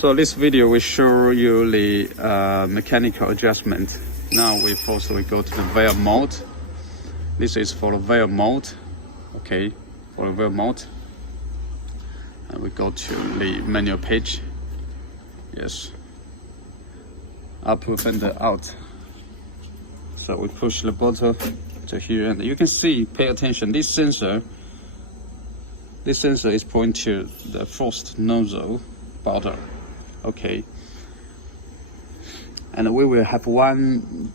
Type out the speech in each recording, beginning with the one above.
So this video will show you the mechanical adjustment. Now we go to the valve mode. This is for the valve mode. Okay, for the valve mode. And we go to the manual page. Yes. Up fender out. So we push the bottle to here, and you can see, pay attention, this sensor is pointing to the first nozzle bottle. Okay, and we will have one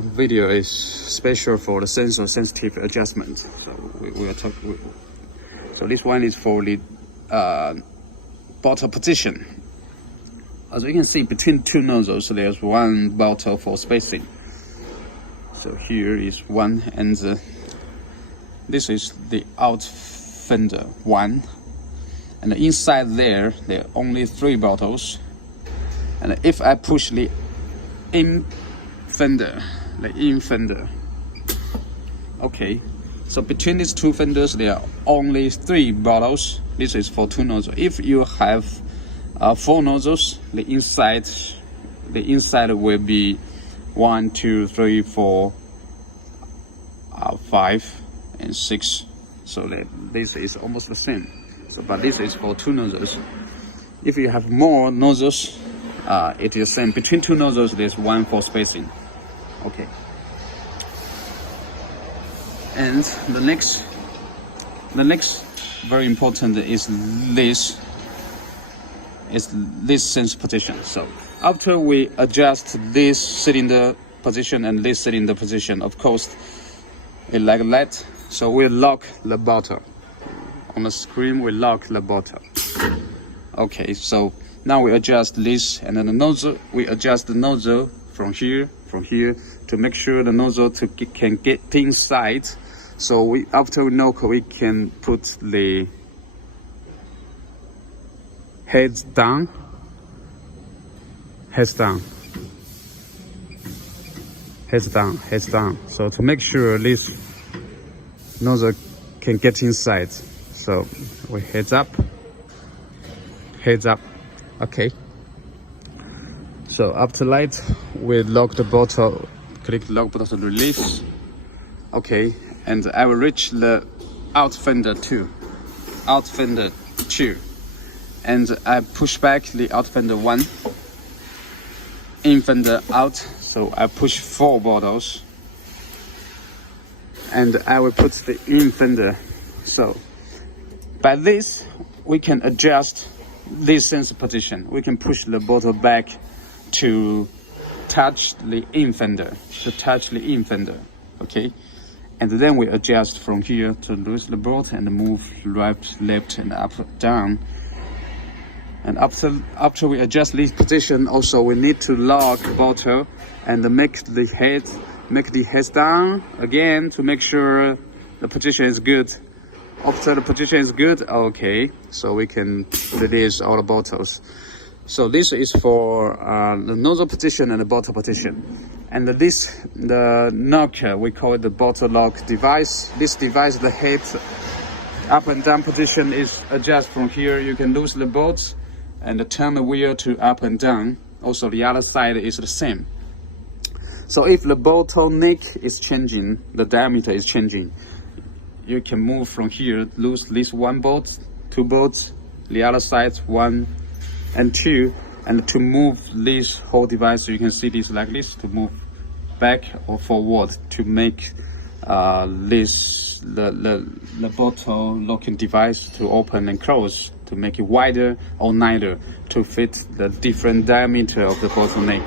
video is special for the sensor sensitive adjustment. So we will talk. So this one is for the bottle position. As you can see, between two nozzles, there's one bottle for spacing. So here is one, and this is the out fender one. And inside there are only 3 bottles. And if I push the in fender, okay, so between these 2 fenders there are only 3 bottles. This is for 2 nozzles. If you have 4 nozzles, the inside will be 1, 2, 3, 4, 5, and 6. So that this is almost the same. So, but this is for 2 nozzles. If you have more nozzles, it is the same. Between 2 nozzles, there's 1 for spacing. Okay. And the next very important is this sensor position. So after we adjust this cylinder position and this cylinder position, of course, it like that. So we lock the bottle. On the screen, we lock the bottle. Okay, so now we adjust this, and then the nozzle, we adjust the nozzle from here to make sure the nozzle can get inside. So after we knock, we can put the heads down. So to make sure this nozzle can get inside. So we heads up. Okay. So after light, we lock the bottle, click the lock button to release. Okay, and I will reach the out fender 2, and I push back the out fender 1, in fender out. So I push 4 bottles, and I will put the in fender. So by this, we can adjust this sensor position. We can push the bottle back to touch the in fender, okay? And then we adjust from here to loose the bolt and move right, left, and up, down. And after we adjust this position, also we need to lock the bottle and make the heads down again to make sure the position is good. After the position is good, okay, so we can release all the bottles. So this is for the nozzle position and the bottle position. And the knocker, we call it the bottle lock device. This device, the head up and down position is adjusted from here. You can lose the bolts and turn the wheel to up and down. Also the other side is the same. So if the bottle neck is changing, the diameter is changing, you can move from here, lose this 1 bolt, 2 bolts, the other side 1 and 2, and to move this whole device, you can see this like this, to move back or forward to make the bottle locking device to open and close, to make it wider or narrower to fit the different diameter of the bottle neck.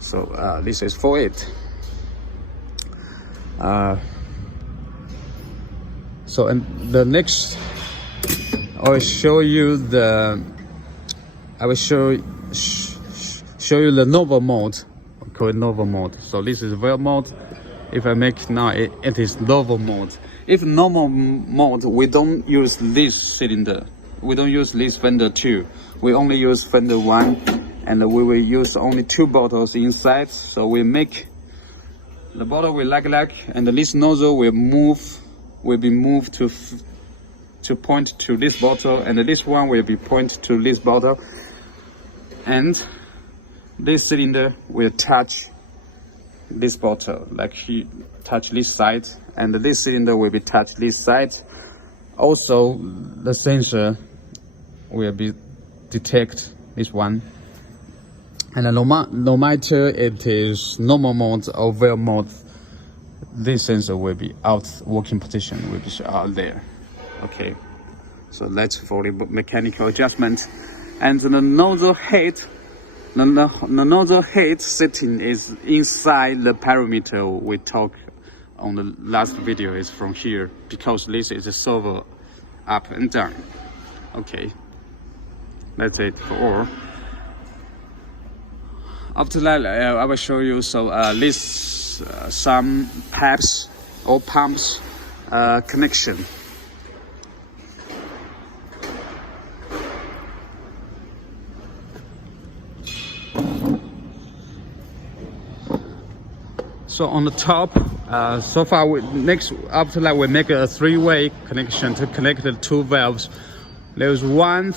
So this is for it. So and the next, I will show you the normal mode. We call it normal mode. So this is valve mode. If I make now, it is normal mode. If normal mode, we don't use this cylinder. We don't use this fender 2. We only use fender 1, and we will use only 2 bottles inside. So we make the bottle will like, and this nozzle will be moved to point to this bottle, and this one will be point to this bottle. And this cylinder will touch this bottle, like he touch this side, and this cylinder will be touch this side. Also, the sensor will be detect this one. And no matter it is normal mode or valve mode, this sensor will be out working position, will be out there. Okay, so that's for the mechanical adjustment. And the nozzle head, the nozzle head setting is inside the parameter we talked on the last video, is from here, because this is a servo up and down. Okay, that's it for all. After that, I will show you some pipes or pumps connection. So on the top, so far after that we make a three-way connection to connect the two valves. There's one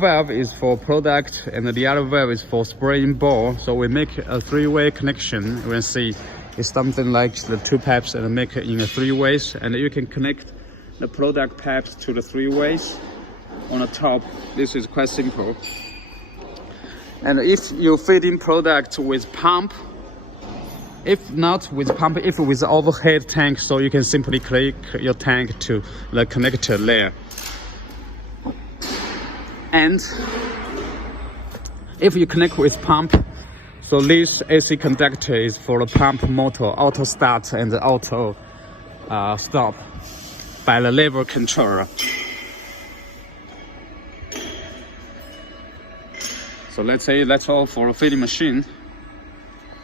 valve is for product and the other valve is for spraying ball. So we make a three-way connection. You can see it's something like the two pipes and make it in a three ways, and you can connect the product pipes to the three ways on the top. This is quite simple. And if you feed in product with pump, if not with pump, if with overhead tank, so you can simply click your tank to the connector there. And if you connect with pump, so this AC conductor is for the pump motor, auto start and auto stop by the lever controller. So let's say that's all for the feeding machine.